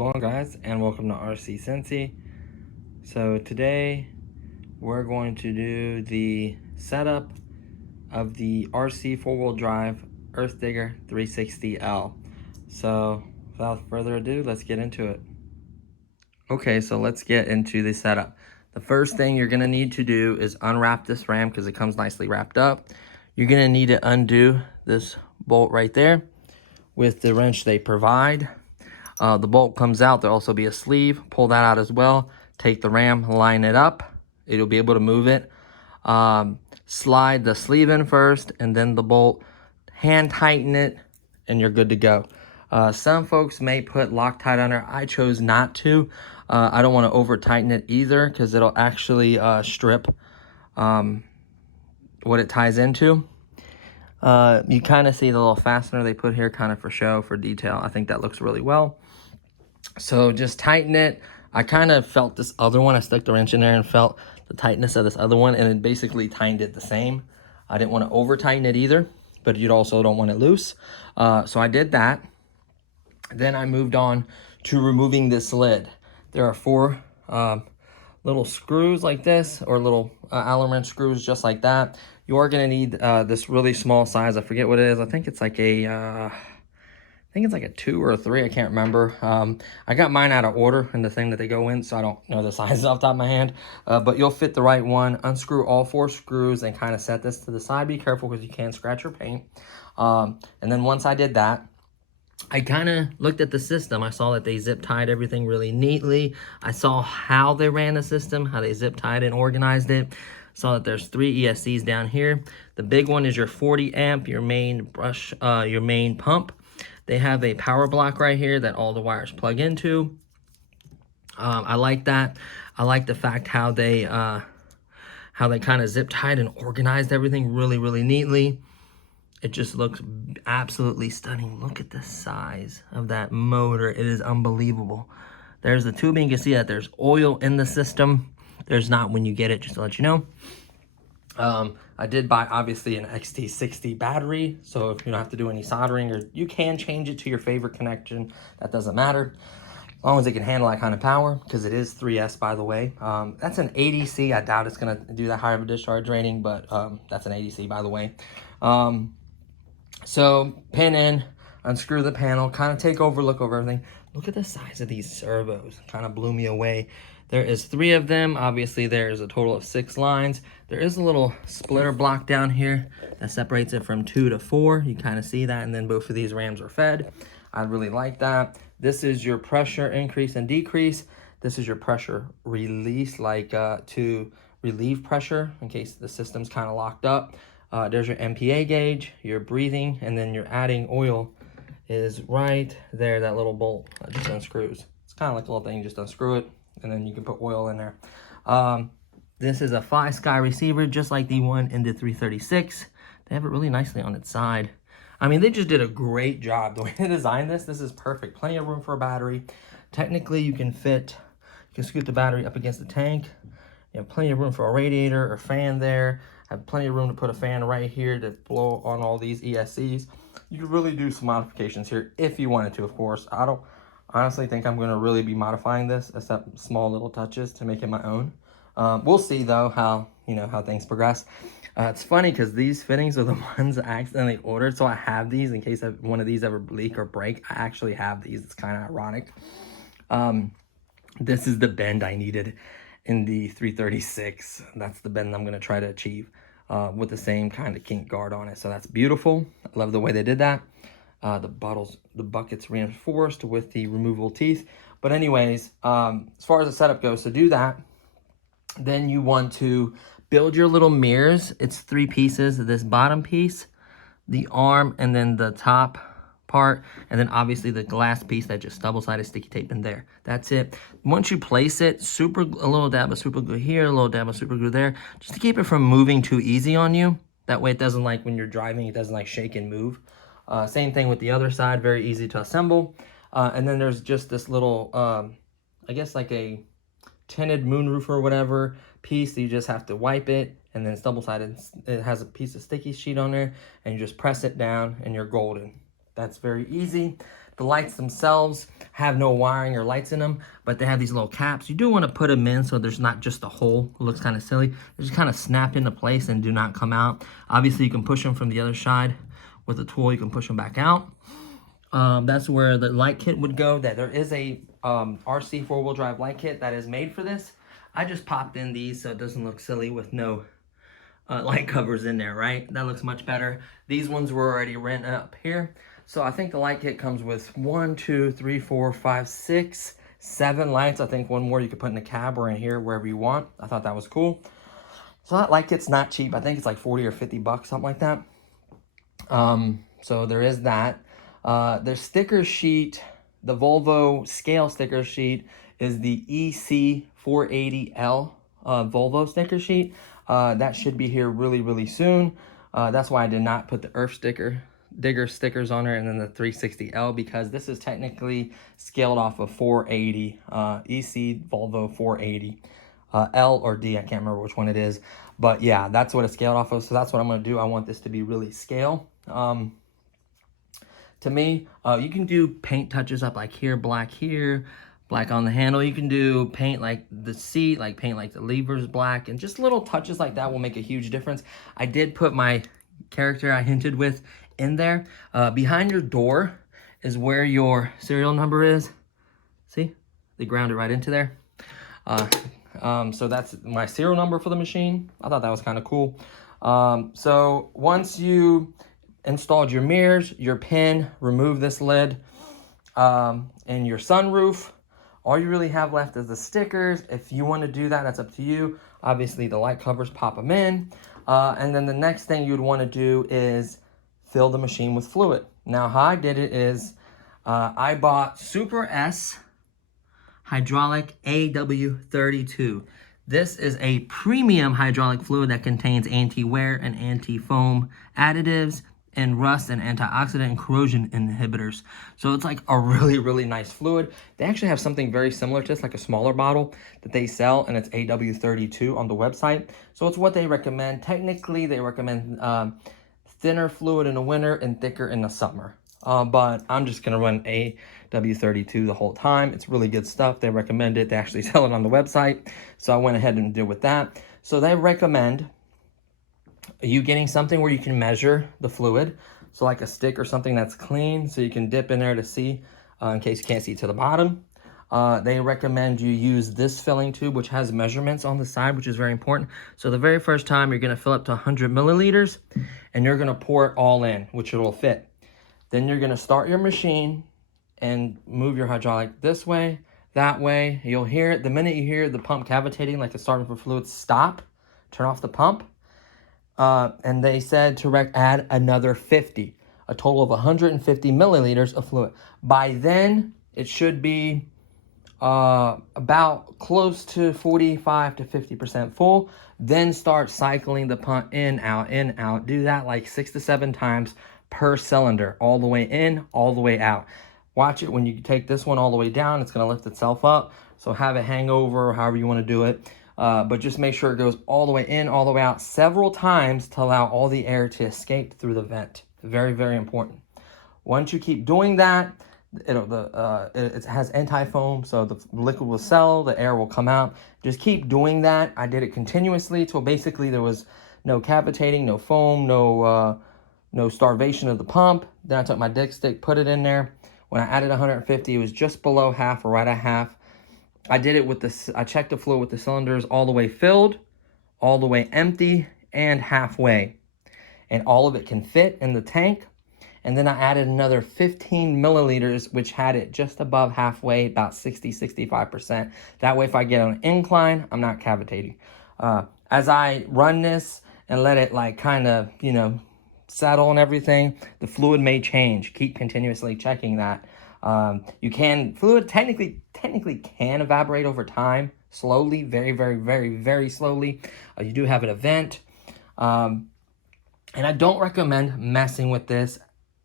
going, guys, and welcome to RC Cincy. So today we're going to do the setup of the RC4WD drive Earth Digger 360L. So without further ado, let's get into it. Okay, so let's get into the setup. The first thing you're going to need to do is unwrap this ram because it comes nicely wrapped up. You're going to need to undo this bolt right there with the wrench they provide. The bolt comes out. There'll also be a sleeve. Pull that out as well. Take the ram, line it up. It'll be able to move it. Slide the sleeve in first and then the bolt. Hand tighten it and you're good to go. Some folks may put Loctite on there. I chose not to. I don't want to over tighten it either because it'll actually strip what it ties into. You kind of see the little fastener they put here kind of for show, for detail. I think that looks really well. So just tighten it. I kind of felt this other one. I stuck the wrench in there and felt the tightness of this other one, and it basically tightened it the same. I didn't want to over tighten it either, but you also don't want it loose. So I did that. Then I moved on to removing this lid. There are four little screws like this, or little Allen wrench screws just like that. You are going to need this really small size. I forget what it is. I think it's like a 2 or a 3. I can't remember. I got mine out of order in the thing that they go in, so I don't know the sizes off the top of my hand. But you'll fit the right one. Unscrew all 4 screws and kind of set this to the side. Be careful because you can scratch your paint. And then once I did that, I kind of looked at the system. I saw that they zip tied everything really neatly. I saw how they ran the system, how they zip tied and organized it. Saw that there's 3 ESCs down here. The big one is your 40 amp, your main brush, your main pump. They have a power block right here that all the wires plug into. I like that. I like the fact how they kind of zip tied and organized everything really neatly. It just looks absolutely stunning. Look at the size of that motor. It is unbelievable. There's the tubing. You can see that there's oil in the system. There's not when you get it, just to let you know. I did buy, obviously, an XT60 battery, so if you don't have to do any soldering, or you can change it to your favorite connection. That doesn't matter, as long as it can handle that kind of power, because it is 3S, by the way. That's an ADC. I doubt it's going to do that high of a discharge rating, but that's an ADC, by the way. So pin in, unscrew the panel, kind of take over, look over everything. Look at the size of these servos. Kind of blew me away. There is 3 of them. Obviously, there's a total of 6 lines. There is a little splitter block down here that separates it from 2 to 4. You kind of see that, and then both of these rams are fed. I really like that. This is your pressure increase and decrease. This is your pressure release, like to relieve pressure in case the system's kind of locked up. There's your MPA gauge, your breathing, and then your adding oil is right there, that little bolt that just unscrews. It's kind of like a little thing, just unscrew it, and then you can put oil in there. This is a 5-sky receiver, just like the one in the 336. They have it really nicely on its side. I mean, they just did a great job. The way they designed this is perfect. Plenty of room for a battery. Technically, you can scoot the battery up against the tank. You have plenty of room for a radiator or fan there. Have plenty of room to put a fan right here to blow on all these ESCs. You could really do some modifications here if you wanted to, of course. I don't honestly think I'm going to really be modifying this, except small little touches to make it my own. We'll see, though, how things progress. It's funny because these fittings are the ones I accidentally ordered, so I have these in case one of these ever leak or break. I actually have these. It's kind of ironic. This is the bend I needed in the 336. That's the bend I'm going to try to achieve with the same kind of kink guard on it. So that's beautiful. I love the way they did that. The bucket's reinforced with the removable teeth. But anyways, as far as the setup goes, to do that, then you want to build your little mirrors. It's 3 pieces. This bottom piece, the arm, and then the top part, and then obviously the glass piece that just double-sided sticky tape in there. That's it. Once you place it, a little dab of super glue here, a little dab of super glue there, just to keep it from moving too easy on you. That way it doesn't, like when you're driving, it doesn't like shake and move. Same thing with the other side, very easy to assemble. And then there's just this little, I guess like a tinted moonroof or whatever piece that you just have to wipe it, and then it's double-sided. It has a piece of sticky sheet on there, and you just press it down and you're golden. That's very easy. The lights themselves have no wiring or lights in them, but they have these little caps. You do want to put them in so there's not just a hole. It looks kind of silly. They just kind of snap into place and do not come out. Obviously, you can push them from the other side with a tool. You can push them back out. That's where the light kit would go. That there is a RC four-wheel drive light kit that is made for this. I just popped in these so it doesn't look silly with no light covers in there, right? That looks much better. These ones were already written up here. So I think the light kit comes with 1, 2, 3, 4, 5, 6, 7 lights. I think one more you could put in the cab or in here, wherever you want. I thought that was cool. So that light kit's not cheap. I think it's like 40 or 50 bucks, something like that. So there is that. The sticker sheet, the Volvo scale sticker sheet is the EC480L Volvo sticker sheet. That should be here really, really soon. That's why I did not put the Earth Digger stickers on her and then the 360L, because this is technically scaled off of 480, EC Volvo 480. L or D, I can't remember which one it is. But yeah, that's what it's scaled off of. So that's what I'm going to do. I want this to be really scale. To me, you can do paint touches up like here, black on the handle. You can do paint like the seat, like paint like the levers black, and just little touches like that will make a huge difference. I did put my character I hinted with in there. Behind your door is where your serial number is. See? They ground it right into there. So that's my serial number for the machine. I thought that was kind of cool. So once you installed your mirrors, your pin, remove this lid, and your sunroof, all you really have left is the stickers. If you want to do that, that's up to you. Obviously, the light covers, pop them in. And then the next thing you'd want to do is fill the machine with fluid. Now, how I did it is I bought Super S hydraulic AW32. This is a premium hydraulic fluid that contains anti-wear and anti-foam additives and rust and antioxidant and corrosion inhibitors. So it's like a really, really nice fluid. They actually have something very similar to this, like a smaller bottle that they sell, and it's AW32 on the website. So it's what they recommend. Technically, they recommend thinner fluid in the winter and thicker in the summer. But I'm just going to run AW32 the whole time. It's really good stuff. They recommend it. They actually sell it on the website. So I went ahead and did with that. So they recommend you getting something where you can measure the fluid. So like a stick or something that's clean so you can dip in there to see in case you can't see to the bottom. They recommend you use this filling tube, which has measurements on the side, which is very important. So the very first time you're going to fill up to 100 milliliters and you're going to pour it all in, which it will fit. Then you're going to start your machine and move your hydraulic this way, that way. You'll hear it. The minute you hear the pump cavitating, like it's starting for fluid, stop, turn off the pump. And they said to add another 50, a total of 150 milliliters of fluid. By then, it should be about close to 45 to 50% full. Then start cycling the pump in, out, in, out. Do that like 6 to 7 times per cylinder, all the way in, all the way out. Watch it when you take this one all the way down, it's going to lift itself up. So have it hang over, however you want to do it. But just make sure it goes all the way in, all the way out several times to allow all the air to escape through the vent. Very, very important. Once you keep doing that, it has anti-foam, so the liquid will settle, the air will come out. Just keep doing that. I did it continuously till basically there was no cavitating, no foam, no starvation of the pump. Then I took my dipstick, put it in there. When I added 150, it was just below half or right at half. I did it with this. I checked the fluid with the cylinders all the way filled, all the way empty, and halfway. And all of it can fit in the tank. And then I added another 15 milliliters, which had it just above halfway, about 60, 65%. That way, if I get on an incline, I'm not cavitating. As I run this and let it like kind of, settle and everything, the fluid may change. Keep continuously checking that. Fluid technically can evaporate over time, slowly, very, very, very, very slowly. You do have an event. And I don't recommend messing with this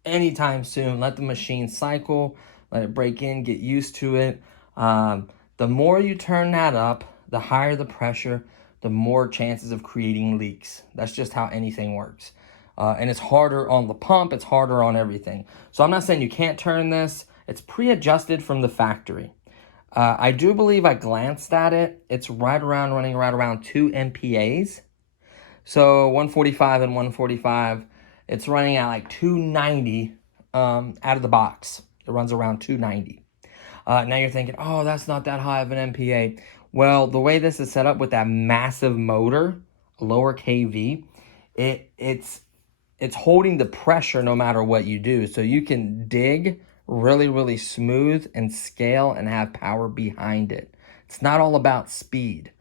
anytime soon. Let the machine cycle, let it break in, get used to it. The more you turn that up, the higher the pressure, the more chances of creating leaks. That's just how anything works. And it's harder on the pump, it's harder on everything. So I'm not saying you can't turn this It's pre-adjusted from the factory. I do believe I glanced at it. It's running right around 2 MPAs. So 145 and 145, it's running at like 290 out of the box. It runs around 290. Now you're thinking, oh, that's not that high of an MPA. Well, the way this is set up with that massive motor, lower KV, it's holding the pressure no matter what you do. So you can dig really, really smooth and scale and have power behind it. It's not all about speed.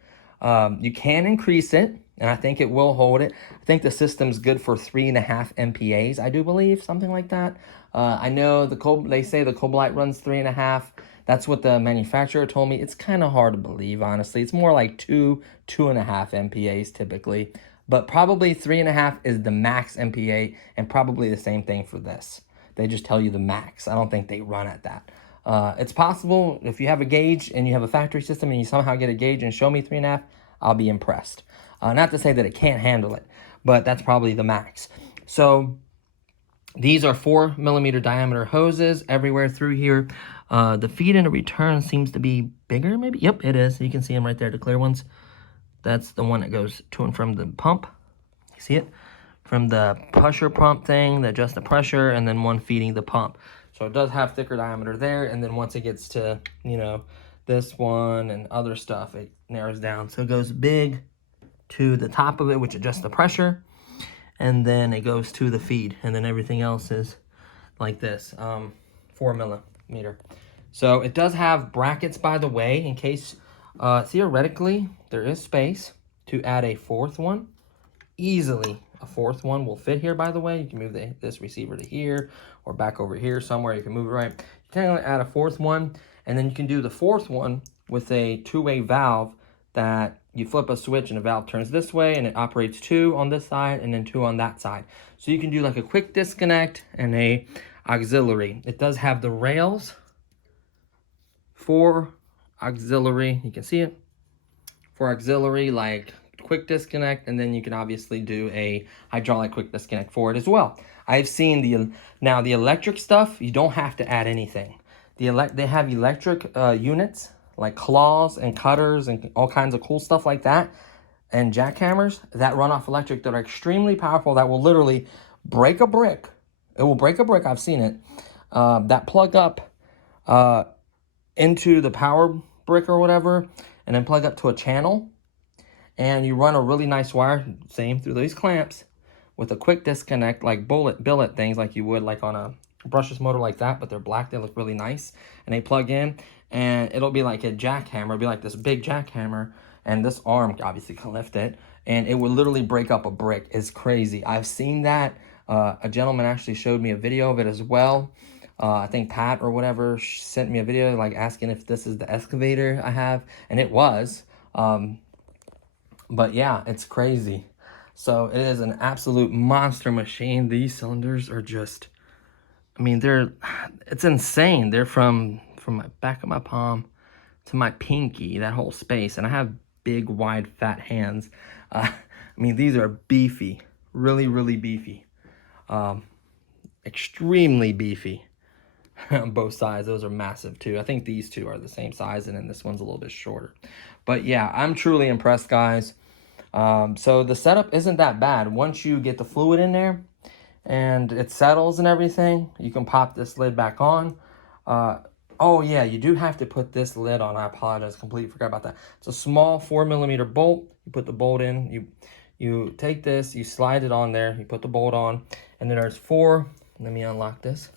You can increase it, and I think it will hold it. I think the system's good for 3.5 MPAs, I do believe, something like that. I know they say the Cobalite runs 3.5. That's what the manufacturer told me. It's kind of hard to believe, honestly. It's more like 2.5 MPAs typically. But probably 3.5 is the max MPA, and probably the same thing for this. They just tell you the max. I don't think they run at that. It's possible if you have a gauge and you have a factory system and you somehow get a gauge and show me 3.5, I'll be impressed. Not to say that it can't handle it, but that's probably the max. So these are 4mm diameter hoses everywhere through here. The feed and the return seems to be bigger, maybe? Yep, it is. You can see them right there, the clear ones. That's the one that goes to and from the pump. You see it? From the pressure pump thing that adjusts the pressure, and then one feeding the pump. So it does have thicker diameter there, and then once it gets to, you know, this one and other stuff, it narrows down. So it goes big to the top of it, which adjusts the pressure, and then it goes to the feed, and then everything else is like this, 4mm. So it does have brackets, by the way, in case, theoretically, there is space to add a fourth one. Easily, a fourth one will fit here, by the way. You can move this receiver to here or back over here somewhere. You can move it right. You can add a fourth one, and then you can do the fourth one with a two-way valve that you flip a switch and the valve turns this way and it operates 2 on this side and then 2 on that side. So you can do like a quick disconnect and a auxiliary. It does have the rails for auxiliary. You can see it for auxiliary, like quick disconnect, and then you can obviously do a hydraulic quick disconnect for it as well. I've seen the electric stuff, you don't have to add anything. They have electric units like claws and cutters and all kinds of cool stuff like that, and jackhammers that run off electric that are extremely powerful, that will literally break a brick. It will break a brick. I've seen it. That plug up into the power brick or whatever, and then plug up to a channel, and you run a really nice wire, same through these clamps, with a quick disconnect, like billet things, like you would like on a brushless motor like that, but they're black, they look really nice, and they plug in, and it'll be like a jackhammer. It'll be like this big jackhammer, and this arm obviously can lift it, and it will literally break up a brick. It's crazy. I've seen that. A gentleman actually showed me a video of it as well. I think Pat or whatever sent me a video like asking if this is the excavator I have, and it was. But yeah, it's crazy. So it is an absolute monster machine. These cylinders are just, I mean, it's insane. They're from my back of my palm to my pinky, that whole space. And I have big, wide, fat hands. I mean, these are beefy, really, really beefy. Extremely beefy on both sides. Those are massive too. I think these two are the same size, and then this one's a little bit shorter. But yeah, I'm truly impressed, guys. So the setup isn't that bad. Once you get the fluid in there and it settles and everything, you can pop this lid back on. Oh yeah, you do have to put this lid on. I apologize, completely forgot about that. It's a small 4mm bolt. You put the bolt in, you take this, you slide it on there, you put the bolt on, and then there's 4, let me unlock this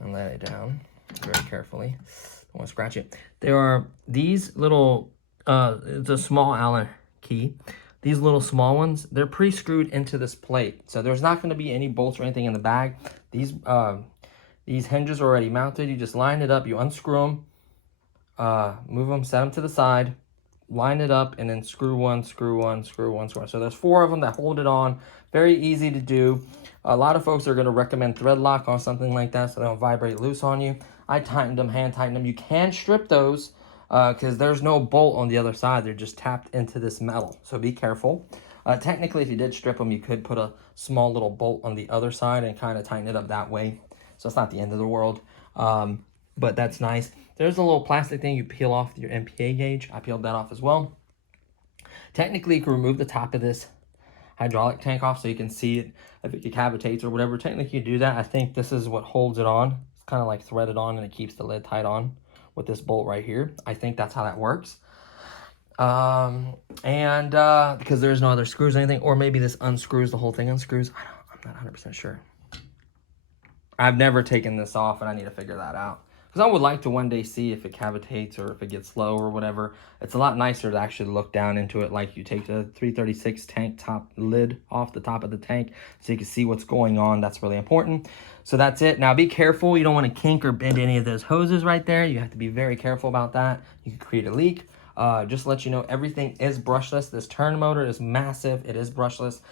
and let it down very carefully. Don't want to scratch it. There are these little, it's a small Allen key. These little small ones, they're pre-screwed into this plate. So there's not going to be any bolts or anything in the bag. These hinges are already mounted. You just line it up, you unscrew them, move them, set them to the side, line it up, and then screw one, screw one, screw one, screw one. So there's 4 of them that hold it on. Very easy to do. A lot of folks are going to recommend thread lock on something like that so they don't vibrate loose on you. I tightened them, hand tightened them. You can strip those because there's no bolt on the other side. They're just tapped into this metal. So be careful. Technically, if you did strip them, you could put a small little bolt on the other side and kind of tighten it up that way. So it's not the end of the world. But that's nice. There's a little plastic thing you peel off your MPA gauge. I peeled that off as well. Technically, you can remove the top of this hydraulic tank off so you can see it if it decapitates or whatever. Technically, you do that. I think this is what holds it on. It's kind of like threaded on and it keeps the lid tight on with this bolt right here. I think that's how that works. Because there's no other screws or anything, or maybe this unscrews, the whole thing unscrews. I'm not 100% sure. I've never taken this off and I need to figure that out. Because I would like to one day see if it cavitates or if it gets low or whatever. It's a lot nicer to actually look down into it, like you take the 336 tank top lid off the top of the tank so you can see what's going on. That's really important. So that's it. Now be careful. You don't want to kink or bend any of those hoses right there. You have to be very careful about that. You can create a leak. Just to let you know, everything is brushless. This turn motor is massive. It is brushless.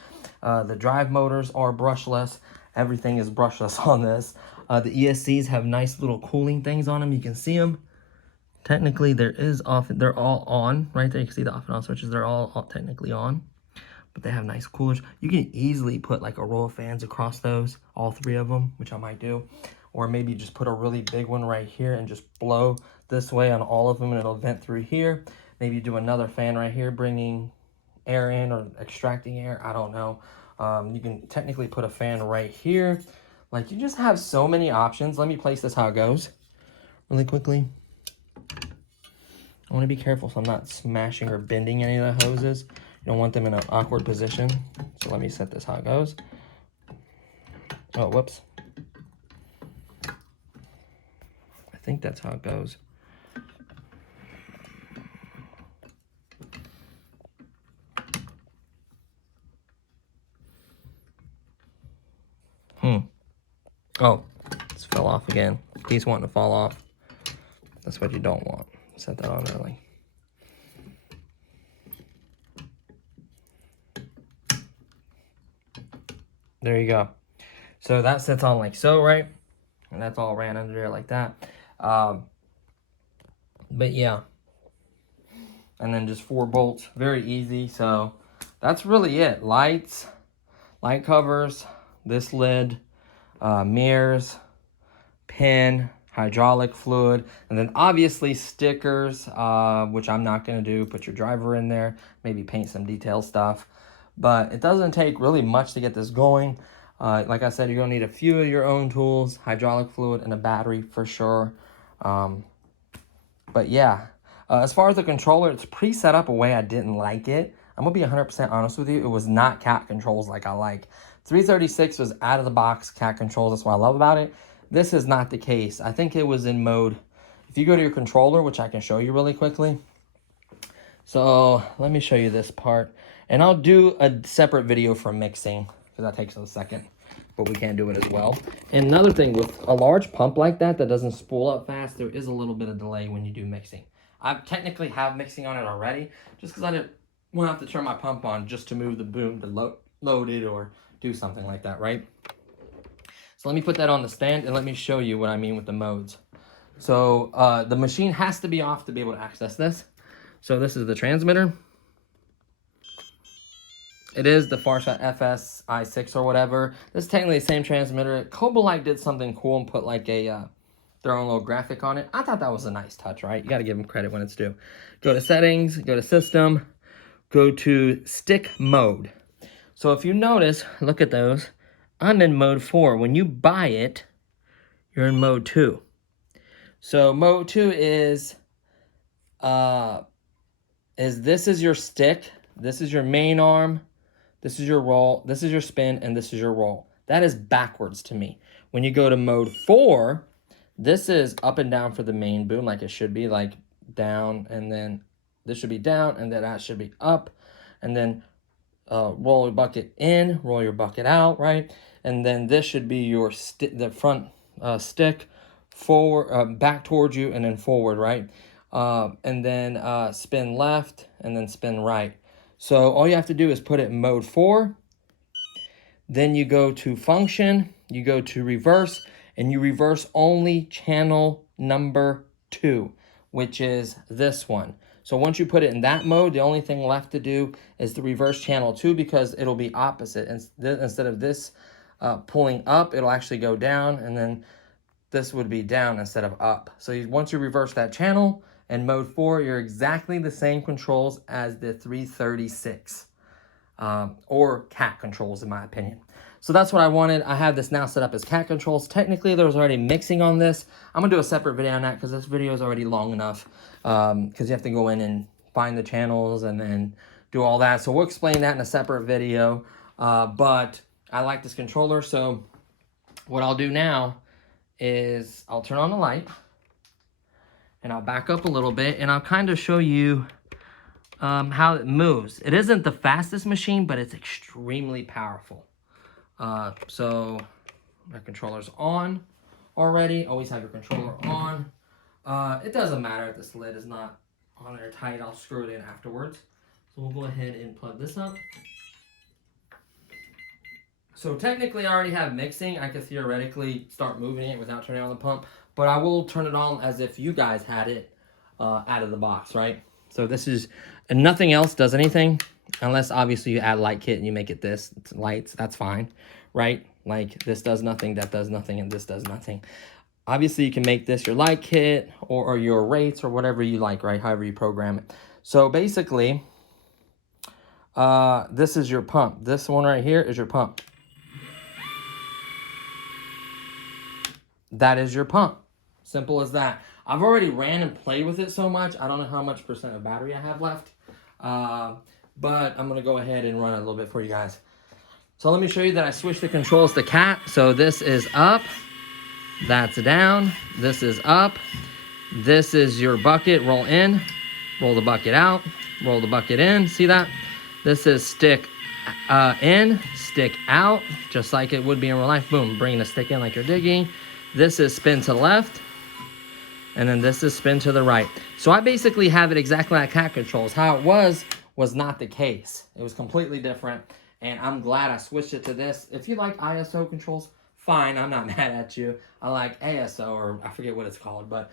The drive motors are brushless. Everything is brushless on this. The ESCs have nice little cooling things on them. You can see them. Technically, they're all on right there. You can see the off and on switches. They're all technically on, but they have nice coolers. You can easily put like a row of fans across those, all three of them, which I might do. Or maybe just put a really big one right here and just blow this way on all of them and it'll vent through here. Maybe do another fan right here, bringing air in or extracting air. I don't know. You can technically put a fan right here. Like, you just have so many options. Let me place this how it goes really quickly. I want to be careful so I'm not smashing or bending any of the hoses. You don't want them in an awkward position. So let me set this how it goes. Oh, whoops. I think that's how it goes. Oh, this fell off again. Piece wanting to fall off. That's what you don't want. Set that on early. There you go. So that sits on like so, right? And that's all ran under there like that. But yeah. And then just 4 bolts. Very easy. So that's really it. Lights, light covers, this lid, mirrors, pin, hydraulic fluid, and then obviously stickers, which I'm not going to do. Put your driver in there, maybe paint some detail stuff. But it doesn't take really much to get this going. Like I said, you're going to need a few of your own tools, hydraulic fluid, and a battery for sure. But yeah, as far as the controller, it's pre-set up a way I didn't like it. I'm going to be 100% honest with you. It was not cat controls like I like. 336 was out of the box cat controls. That's what I love about it. This is not the case. I think it was in mode. If you go to your controller, which I can show you really quickly. So let me show you this part. And I'll do a separate video for mixing because that takes a second. But we can do it as well. And another thing, with a large pump like that doesn't spool up fast, there is a little bit of delay when you do mixing. I technically have mixing on it already, just because I didn't want to have to turn my pump on just to move the boom to load it or do something like that, right? So let me put that on the stand and let me show you what I mean with the modes. So the machine has to be off to be able to access this. So this is the transmitter. It is the Farshot FS i6 or whatever. This is technically the same transmitter. Cobolite did something cool and put like a their own little graphic on it. I thought that was a nice touch, right? You got to give them credit when it's due. Go to settings, go to system, go to stick mode. So if you notice, look at those. I'm in mode 4. When you buy it, you're in mode 2. So mode 2 is this is your stick, this is your main arm, this is your roll, this is your spin, and this is your roll. That is backwards to me. When you go to mode 4, this is up and down for the main boom, like it should be, like down, and then this should be down, and then that should be up, and then roll your bucket in, roll your bucket out, right? And then this should be your the front stick forward, back towards you, and then forward, right? And then spin left, and then spin right. So all you have to do is put it in mode 4. Then you go to function, you go to reverse, and you reverse only channel number 2, which is this one. So once you put it in that mode, the only thing left to do is the reverse channel 2, because it'll be opposite. Instead of this pulling up, it'll actually go down, and then this would be down instead of up. So once you reverse that channel and mode 4, you're exactly the same controls as the 336 or cat controls, in my opinion. So that's what I wanted. I have this now set up as cat controls. Technically, there was already mixing on this. I'm gonna do a separate video on that because this video is already long enough, because you have to go in and find the channels and then do all that. So we'll explain that in a separate video. But I like this controller. So what I'll do now is I'll turn on the light and I'll back up a little bit and I'll kind of show you how it moves. It isn't the fastest machine, but it's extremely powerful. So my controller's on already. Always have your controller on. It doesn't matter if this lid is not on there tight. I'll screw it in afterwards. So we'll go ahead and plug this up. So technically I already have mixing. I could theoretically start moving it without turning on the pump, but I will turn it on as if you guys had it out of the box, right? So this is, and nothing else does anything unless obviously you add light kit and you make it this, it's lights, that's fine, right? Like this does nothing, that does nothing, and this does nothing. Obviously you can make this your light kit or your rates or whatever you like, right? However you program it. So basically, this is your pump. This one right here is your pump. That is your pump. Simple as that. I've already ran and played with it so much. I don't know how much % of battery I have left. But I'm going to go ahead and run it a little bit for you guys. So let me show you that I switched the controls to cat. So this is up. That's down. This is up. This is your bucket. Roll in. Roll the bucket out. Roll the bucket in. See that? This is stick in. Stick out. Just like it would be in real life. Boom. Bring the stick in like you're digging. This is spin to the left, and then this is spin to the right. So I basically have it exactly like cat controls. How it was not the case. It was completely different, and I'm glad I switched it to this. If you like ISO controls, fine, I'm not mad at you. I like ASO, or I forget what it's called, but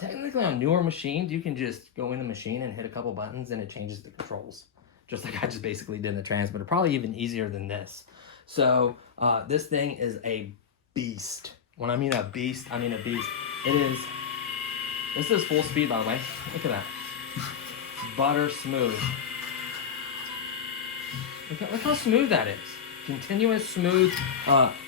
technically on newer machines, you can just go in the machine and hit a couple buttons, and it changes the controls. Just like I just basically did in the transmitter. Probably even easier than this. So this thing is a beast. When I mean a beast, I mean a beast. It is, this is full speed, by the way. Look at that. Butter smooth. Look how smooth that is. Continuous, smooth.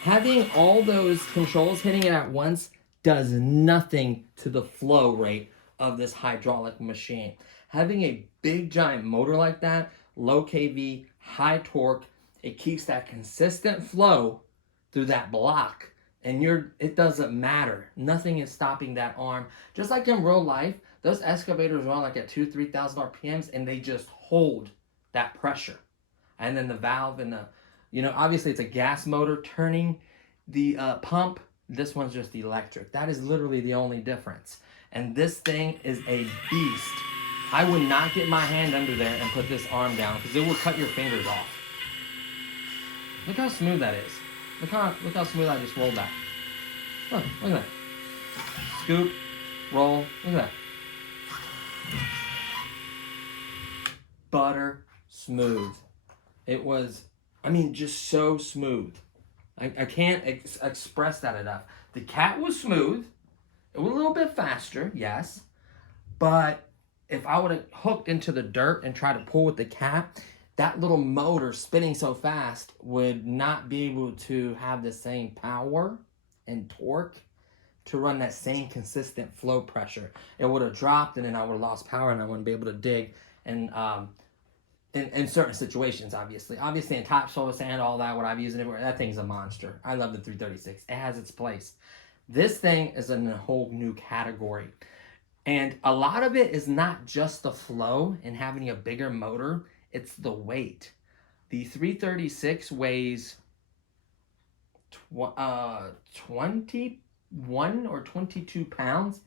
Having all those controls hitting it at once does nothing to the flow rate of this hydraulic machine. Having a big giant motor like that, low kV, high torque, it keeps that consistent flow through that block. And it doesn't matter. Nothing is stopping that arm. Just like in real life, those excavators run like at 2,000 to 3,000 RPMs, and they just hold that pressure. And then the valve and obviously it's a gas motor turning the pump. This one's just electric. That is literally the only difference. And this thing is a beast. I would not get my hand under there and put this arm down because it will cut your fingers off. Look how smooth that is. Look how smooth I just rolled that. Look at that. Scoop, roll, look at that. Butter smooth. It was, just so smooth. I can't express that enough. The cat was smooth. It was a little bit faster, yes. But if I would have hooked into the dirt and tried to pull with the cat, that little motor spinning so fast would not be able to have the same power and torque to run that same consistent flow pressure. It would have dropped, and then I would have lost power, and I wouldn't be able to dig. And in certain situations, obviously in topsoil, sand, all that, what I've used it for, that thing's a monster. I love the 336. It has its place. This thing is in a whole new category. And a lot of it is not just the flow and having a bigger motor. It's the weight. The 336 weighs 21 or 22 pounds.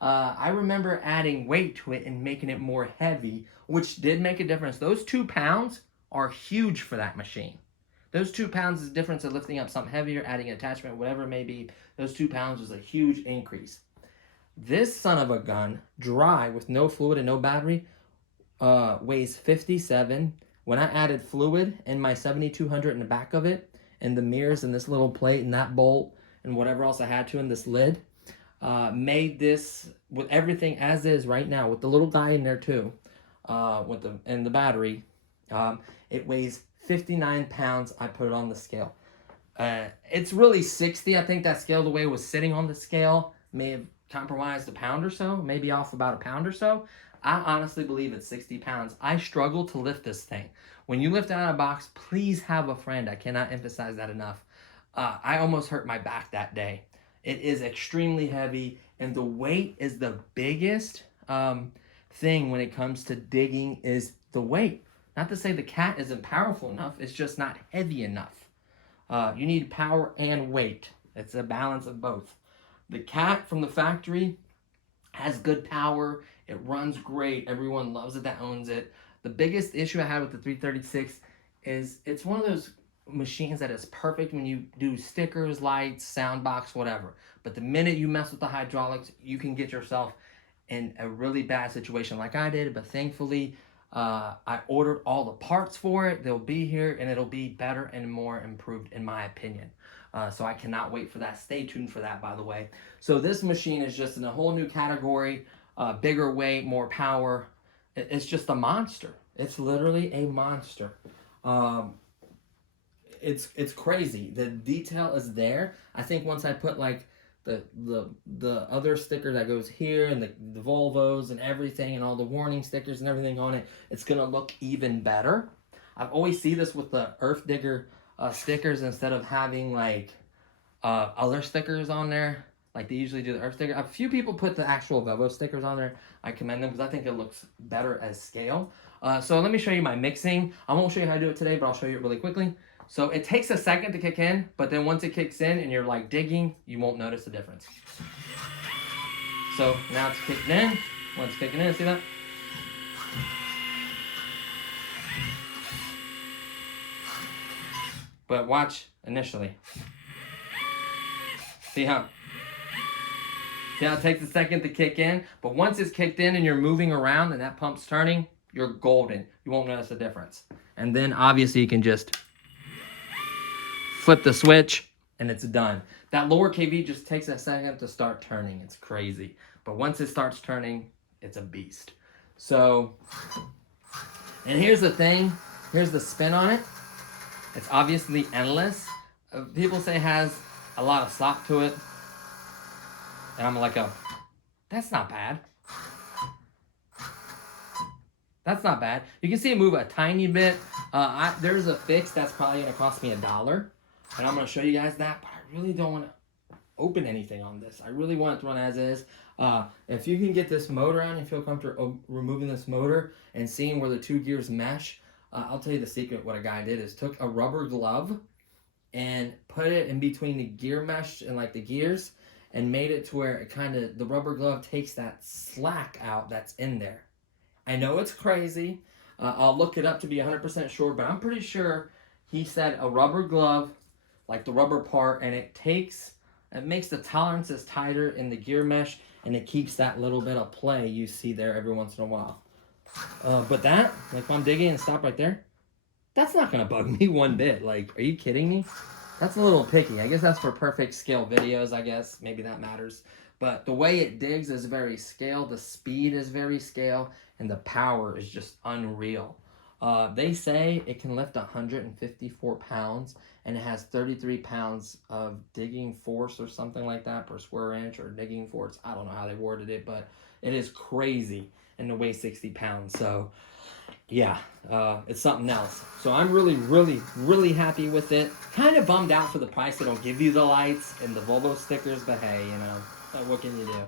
I remember adding weight to it and making it more heavy, which did make a difference. Those 2 pounds are huge for that machine. Those 2 pounds is the difference of lifting up something heavier, adding an attachment, whatever it may be. Those 2 pounds was a huge increase. This son of a gun, dry with no fluid and no battery, weighs 57. When I added fluid in my 7200 in the back of it, and the mirrors and this little plate and that bolt and whatever else I had to in this lid. Made this with everything as is right now, with the little guy in there too, with the battery. It weighs 59 pounds. I put it on the scale. It's really 60. I think that scale, the way it was sitting on the scale, may have compromised a pound or so, maybe off about a pound or so. I honestly believe it's 60 pounds. I struggle to lift this thing. When you lift it out of a box, please have a friend. I cannot emphasize that enough. I almost hurt my back that day. It is extremely heavy, and the weight is the biggest thing when it comes to digging, is the weight. Not to say the cat isn't powerful enough, it's just not heavy enough. You need power and weight. It's a balance of both. The cat from the factory has good power. It runs great. Everyone loves it that owns it. The biggest issue I had with the 336 is it's one of those machines that is perfect when you do stickers, lights, sound box, whatever. But the minute you mess with the hydraulics, you can get yourself in a really bad situation like I did. But thankfully, I ordered all the parts for it. They'll be here, and it'll be better and more improved in my opinion. So I cannot wait for that. Stay tuned for that, by the way. So this machine is just in a whole new category, bigger weight, more power. It's just a monster. It's literally a monster. It's crazy. The detail is there. I think once I put like the other sticker that goes here, and the Volvos and everything, and all the warning stickers and everything on it, it's gonna look even better. I've always seen this with the Earth Digger stickers, instead of having like other stickers on there like they usually do the Earth Digger. A few people put the actual Volvo stickers on there. I commend them because I think it looks better as scale. So let me show you my mixing. I won't show you how to do it today, but I'll show you it really quickly. So it takes a second to kick in, but then once it kicks in and you're like digging, you won't notice the difference. So now it's kicking in. Once it's kicking in, see that? But watch initially. See how it takes a second to kick in, but once it's kicked in and you're moving around and that pump's turning, you're golden. You won't notice the difference. And then obviously you can just flip the switch and it's done. That lower KV just takes a second to start turning. It's crazy. But once it starts turning, it's a beast. So, and here's the thing. Here's the spin on it. It's obviously endless. People say it has a lot of slop to it. And I'm like, oh, that's not bad. That's not bad. You can see it move a tiny bit. There's a fix that's probably going to cost me $1. And I'm going to show you guys that. But I really don't want to open anything on this. I really want it to run as is. If you can get this motor on and feel comfortable removing this motor and seeing where the two gears mesh, I'll tell you the secret. What a guy did is took a rubber glove and put it in between the gear mesh and like the gears, and made it to where it kind of, the rubber glove takes that slack out that's in there. I know it's crazy. I'll look it up to be 100% sure, but I'm pretty sure he said a rubber glove, like the rubber part, and it makes the tolerances tighter in the gear mesh, and it keeps that little bit of play you see there every once in a while. But that, like if I'm digging and stop right there, that's not going to bug me one bit. Like, are you kidding me? That's a little picky. I guess that's for perfect scale videos, I guess. Maybe that matters. But the way it digs is very scale. The speed is very scale. And the power is just unreal. They say it can lift 154 pounds. And it has 33 pounds of digging force or something like that per square inch, or digging force. I don't know how they worded it, but it is crazy. And it weighs 60 pounds. So, yeah, it's something else. So I'm really, really, really happy with it. Kind of bummed out for the price. They don't give you the lights and the Volvo stickers, but hey, you know, what can you do?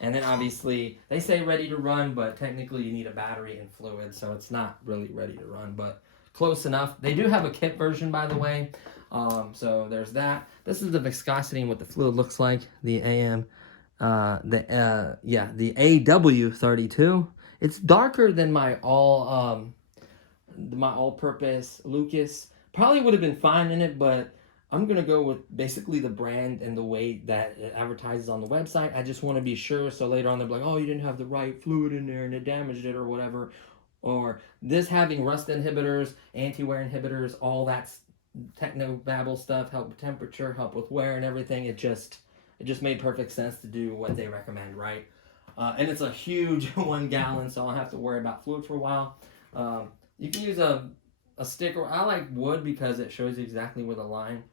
And then obviously they say ready to run, but technically you need a battery and fluid, so it's not really ready to run, but close enough. They do have a kit version, by the way. So there's that. This is the viscosity and what the fluid looks like. The the AW32. It's darker than my all-purpose Lucas. Probably would have been fine in it, but I'm gonna go with basically the brand and the way that it advertises on the website. I just want to be sure, so later on they'll be like, oh, you didn't have the right fluid in there and it damaged it or whatever. Or this having rust inhibitors, anti-wear inhibitors, all that techno-babble stuff, help with temperature, help with wear and everything. It just made perfect sense to do what they recommend, right? And it's a huge 1 gallon, so I don't have to worry about fluid for a while. You can use a sticker. I like wood because it shows you exactly where the line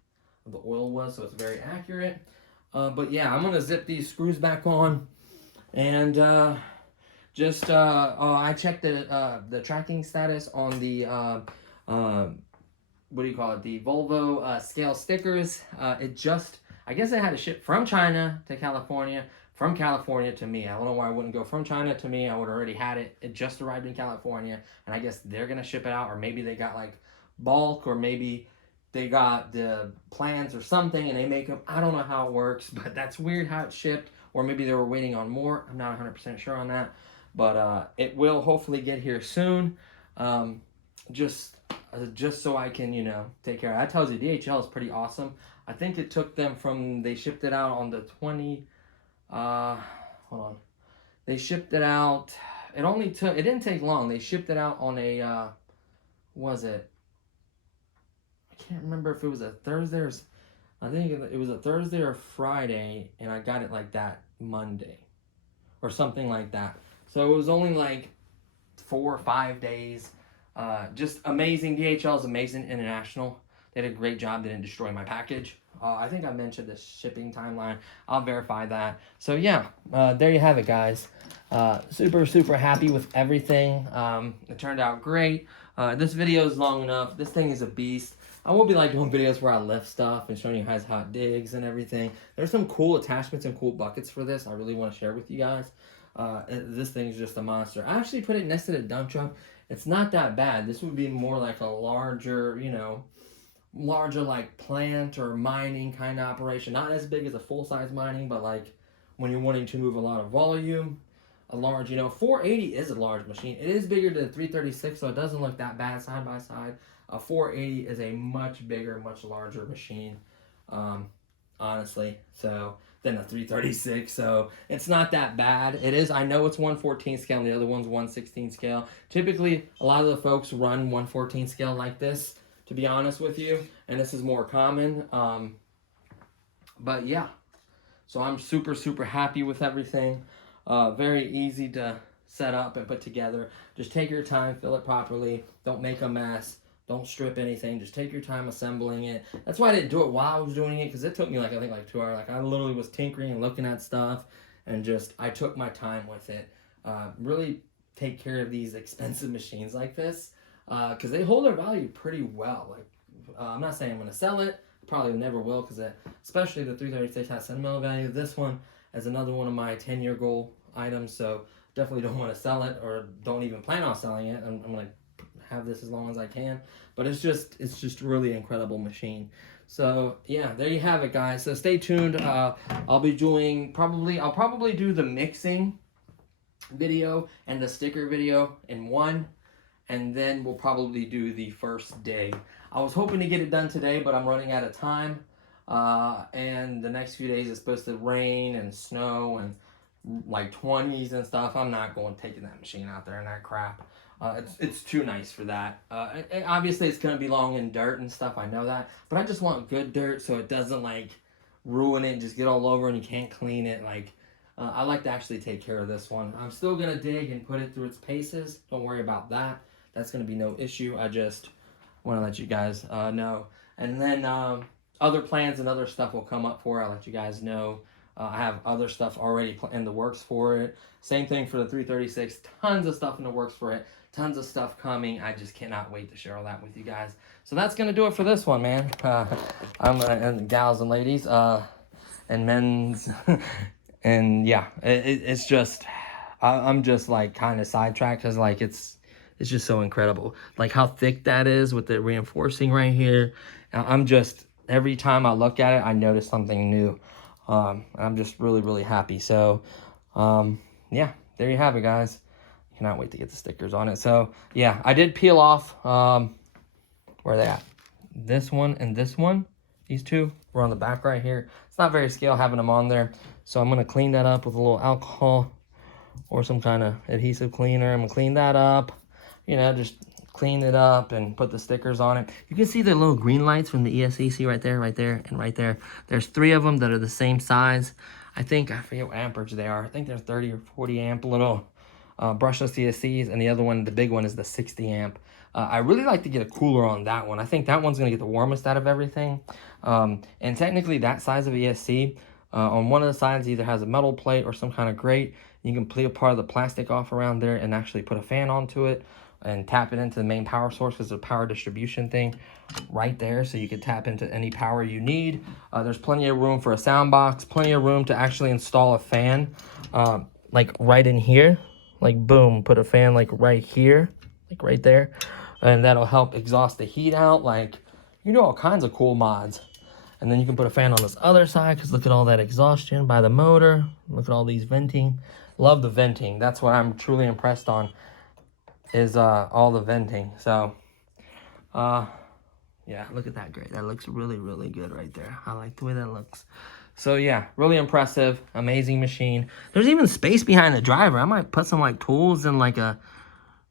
of the oil was, so it's very accurate. But yeah, I'm gonna zip these screws back on, and I checked the tracking status on the what do you call it? The Volvo scale stickers. I guess it had to ship from China to California, from California to me. I don't know why I wouldn't go from China to me. I would have already had it. It just arrived in California, and I guess they're gonna ship it out, or maybe they got like bulk, or maybe they got the plans or something and they make them. I don't know how it works, but that's weird how it's shipped, or maybe they were waiting on more. I'm not 100% sure on that, but it will hopefully get here soon. Just so I can, take care of it. That tells you DHL is pretty awesome. I think it took them they shipped it out on the 20, hold on. They shipped it out, it didn't take long. They shipped it out on a, I can't remember if it was a Thursday or, I think it was a Thursday or Friday, and I got it like that Monday or something like that. So it was only like 4 or 5 days. Just amazing. DHL is amazing international. They did a great job. They didn't destroy my package. I think I mentioned the shipping timeline. I'll verify that. So yeah, there you have it, guys. Super happy with everything. It turned out great. This video is long enough. This thing is a beast. I will be like doing videos where I lift stuff and showing you guys how it digs and everything. There's some cool attachments and cool buckets for this I really want to share with you guys. This thing is just a monster. I actually put it next to the dump truck. It's not that bad. This would be more like a larger, larger like plant or mining kind of operation. Not as big as a full-size mining, but like when you're wanting to move a lot of volume. A large, 480 is a large machine. It is bigger than 336, so it doesn't look that bad side by side. A 480 is a much bigger, much larger machine, honestly, than a 336, so it's not that bad. It is, I know it's 1/14 scale and the other one's 1/16 scale. Typically, a lot of the folks run 1/14 scale like this, to be honest with you, and this is more common. But yeah, so I'm super happy with everything. Very easy to set up and put together. Just take your time, fill it properly. Don't make a mess. Don't strip anything. Just take your time assembling it. That's why I didn't do it while I was doing it, because it took me I think 2 hours. I literally was tinkering and looking at stuff, and I took my time with it. Really take care of these expensive machines like this, because they hold their value pretty well. I'm not saying I'm going to sell it. Probably never will, because especially the 336 has sentimental value. This one is another one of my 10-year goal items, so definitely don't want to sell it, or don't even plan on selling it. I'm going to have this as long as I can, but it's just really incredible machine. So yeah, there you have it, guys. So stay tuned. I'll probably do the mixing video and the sticker video in one, and then we'll probably do the first day. I was hoping to get it done today, but I'm running out of time, and the next few days it's supposed to rain and snow and like 20s and stuff. I'm not taking that machine out there and that crap. It's too nice for that. Obviously, it's going to be long in dirt and stuff. I know that. But I just want good dirt so it doesn't, ruin it and just get all over and you can't clean it. I like to actually take care of this one. I'm still going to dig and put it through its paces. Don't worry about that. That's going to be no issue. I just want to let you guys know. And then other plans and other stuff will come up for it. I'll let you guys know. I have other stuff already in the works for it. Same thing for the 336. Tons of stuff in the works for it. Tons of stuff coming. I just cannot wait to share all that with you guys. So that's going to do it for this one, man. And gals and ladies, and men's. And yeah, it's just, I'm just kind of sidetracked because it's just so incredible. How thick that is with the reinforcing right here. Every time I look at it, I notice something new. I'm just really happy. So, yeah, there you have it, guys. Cannot wait to get the stickers on it. So, yeah, I did peel off, where are they at? This one and this one. These two were on the back right here. It's not very scale having them on there. So I'm going to clean that up with a little alcohol or some kind of adhesive cleaner. I'm going to clean that up. Just clean it up and put the stickers on it. You can see the little green lights from the ESC. See right there, and right there. There's 3 of them that are the same size. I forget what amperage they are. I think they're 30 or 40 amp little brushless ESCs, and the other one, the big one, is the 60 amp. I really like to get a cooler on that one. I think that one's going to get the warmest out of everything. And technically that size of ESC, on one of the sides either has a metal plate or some kind of grate. You can peel part of the plastic off around there and actually put a fan onto it and tap it into the main power source, because it's a power distribution thing right there, so you can tap into any power you need. There's plenty of room for a sound box, plenty of room to actually install a fan, like right in here. Like boom, put a fan like right here, like right there, and that'll help exhaust the heat out. Like, you know, all kinds of cool mods. And then you can put a fan on this other side, because look at all that exhaustion by the motor. Look at all these venting. Love the venting. That's what I'm truly impressed on, is all the venting. So yeah, look at that grate. That looks really, really good right there. I like the way that looks. So yeah, really impressive, amazing machine. There's even space behind the driver. I might put some like tools and like a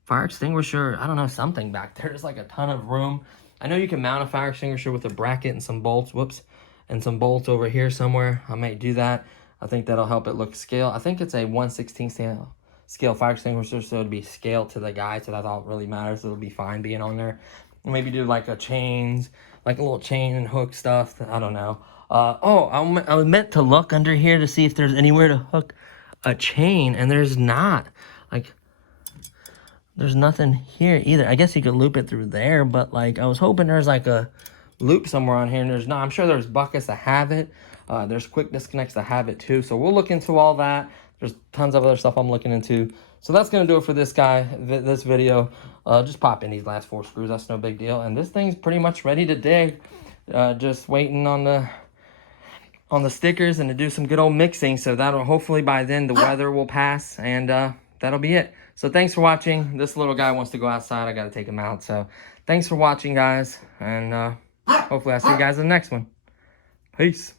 fire extinguisher, I don't know, something back there. There's like a ton of room. I know you can mount a fire extinguisher with a bracket and some bolts, and some bolts over here somewhere. I might do that. I think that'll help it look scale. I think it's a 1/16 scale fire extinguisher, so it'd be scaled to the guy, so that's all that really matters. It'll be fine being on there. Maybe do like a chains, like a little chain and hook stuff. I don't know. I was meant to look under here to see if there's anywhere to hook a chain, and there's not. Like, there's nothing here either. I guess you could loop it through there, but like I was hoping there's like a loop somewhere on here, and there's not. I'm sure there's buckets that have it. There's quick disconnects that have it too. So we'll look into all that. There's tons of other stuff I'm looking into. So that's going to do it for this this video. Just pop in these last 4 screws. That's no big deal. And this thing's pretty much ready to dig. Just waiting on the stickers and to do some good old mixing. So that'll, hopefully by then the weather will pass, and that'll be it. So thanks for watching. This little guy wants to go outside. I got to take him out. So thanks for watching, guys. And hopefully I'll see you guys in the next one. Peace.